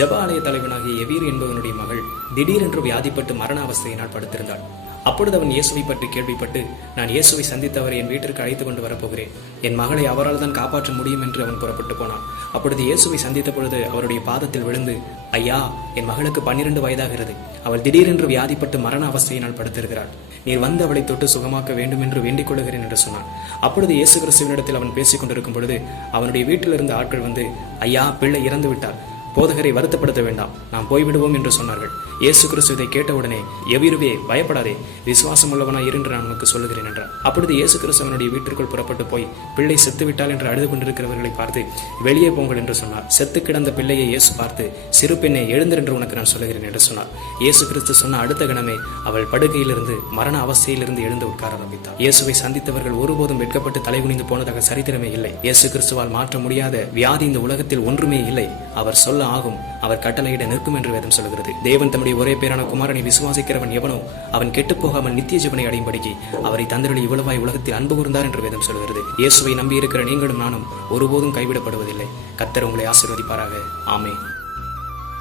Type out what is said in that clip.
ஜெப ஆலய தலைவனாகிய எவீர் என்பவனுடைய மகள் திடீரென்று வியாதிப்பட்டு மரண அவஸ்தையினால் படுத்திருந்தாள். அப்பொழுது அவன் இயேசுவை பற்றி கேள்விப்பட்டு, நான் இயேசுவை சந்தித்தவரை என் வீட்டிற்கு அழைத்து கொண்டு வரப்போகிறேன், என் மகளை அவரால் தான் காப்பாற்ற முடியும் என்று அவன் புறப்பட்டு போனான். அப்பொழுது இயேசுவை சந்தித்த பொழுது அவருடைய பாதத்தில் விழுந்து, ஐயா, என் மகளுக்கு 12 வயதாகிறது, அவள் திடீரென்று வியாதிப்பட்டு மரண அவஸ்தையினால் படுத்திருக்கிறாள், நீர் வந்து அவளை தொட்டு சுகமாக்க வேண்டும் என்று வேண்டிக் கொள்கிறேன் என்று சொன்னான். அப்பொழுது இயேசு கிறிஸ்துவினிடத்தில் அவன் பேசிக் கொண்டிருக்கும் பொழுது அவனுடைய வீட்டில் இருந்த ஆட்கள் வந்து, ஐயா, பிள்ளை இறந்து விட்டார், போதகரை வருத்தப்படுத்த வேண்டாம், நாம் போய்விடுவோம் என்று சொன்னார்கள். இயேசு கிறிஸ்து இதை கேட்டவுடனே, எவீருவே, பயப்படாதே, விசுவாசம் உள்ளவனாய் இரு என்று நான் உனக்கு சொல்லுகிறேன் என்றார். அப்பொழுது இயேசு கிறிஸ்து அவனுடைய வீட்டிற்குள் புறப்பட்டு போய் பிள்ளை செத்துவிட்டால் என்று அழுது கொண்டிருக்கிறவர்களை பார்த்து, வெளியே போங்கள் என்று சொன்னார். செத்து கிடந்த பிள்ளையை இயேசு பார்த்து, சிறு பெண்ணை எழுந்தர் என்று உனக்கு நான் சொல்லுகிறேன் என்று சொன்னார். இயேசு கிறிஸ்து சொன்ன அடுத்த கணமே அவள் படுகையிலிருந்து மரண அவஸ்தையிலிருந்து எழுந்து உட்கார ஆரம்பித்தார். இயேசுவை சந்தித்தவர்கள் ஒருபோதும் வெட்கப்பட்டு தலைகுனிந்து போனதாக சரித்திரமே இல்லை. இயேசு கிறிஸ்துவால் மாற்ற முடியாத வியாதி இந்த உலகத்தில் ஒன்றுமே இல்லை. அவர் சொல்ல ஆகும், அவர் கட்டளையிட நிற்கும் என்று வேதம் சொல்கிறது. தேவன் தம்முடைய ஒரே பேரான குமாரனை விசுவாசிக்கிறவன் எவனோ அவன் கெட்டுப்போகாமல் நித்திய ஜீவனை அடையும்படிக்கு அவரை தந்தருளி இவ்வளவாய் உலகத்தில் அன்பு கூர்ந்தார் என்று வேதம் சொல்கிறது. இயேசுவை நம்பி இருக்கிற நீங்களும் நானும் ஒருபோதும் கைவிடப்படுவதில்லை. கர்த்தர் உங்களை ஆசீர்வதிப்பாராக. ஆமென்.